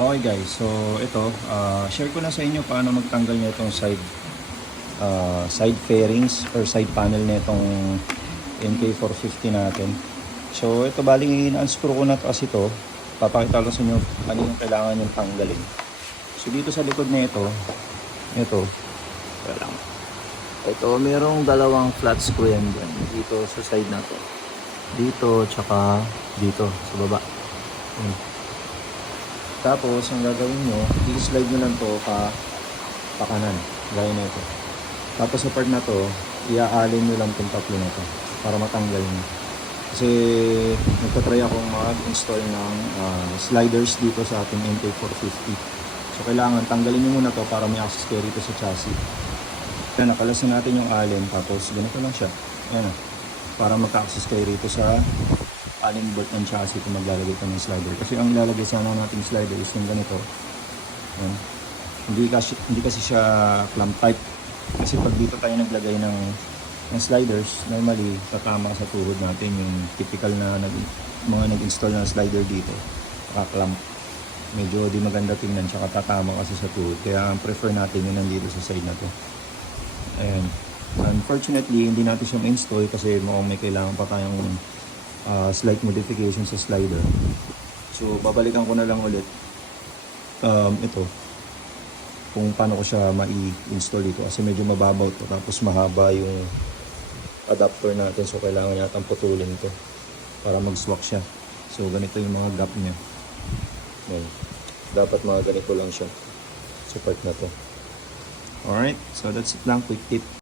Okay guys, so ito, share ko na sa inyo paano magtanggal nyo itong side fairings or side panel na itong MK450 natin. So ito baling in-unscrew ko na kasi ito. Papakita ko sa inyo ano yung kailangan yung tanggalin. So dito sa likod na ito, merong dalawang flat screw yan dyan. Dito sa side na to. Dito, tsaka dito sa baba. Tapos, ang gagawin nyo, i-slide nyo lang to pa kanan. Gaya na ito. Tapos sa part na to, iaalin nyo lang itong tatlo na to para matanggal nyo. Kasi nagtatry akong mag-install ng sliders dito sa ating MK450. So kailangan tanggalin nyo muna to para may access kayo rito sa chassis. Kaya nakalasin natin yung alin, tapos ganito lang siya. Ayan na. Para magka-access kayo rito sa alin bolt ng chassis kung maglalagay ito ng slider. Kasi ang ilalagay sana nating slider is yung ganito. Ayan. Hindi kasi siya clamp type. Kasi pag dito tayo naglagay ng sliders, normally tatama sa tuhod natin yung typical na mga nag-install na slider dito. Naka-clamp. Medyo di maganda tingnan, tsaka tatama kasi sa tuhod. Kaya ang prefer natin yung nandito sa side na to. Ayan. Unfortunately, hindi natin siya ma-install kasi mukhang may kailangan pa tayong slight modification sa slider. So babalikan ko na lang ulit ito kung paano ko siya ma-install dito kasi medyo mababaw to, tapos mahaba yung adapter natin, so kailangan yatang putulin ito para mag-swak siya. So ganito yung mga gap niya. Ayan. Dapat mga ganito lang siya sa part na to. Alright, so that's it lang, quick tip.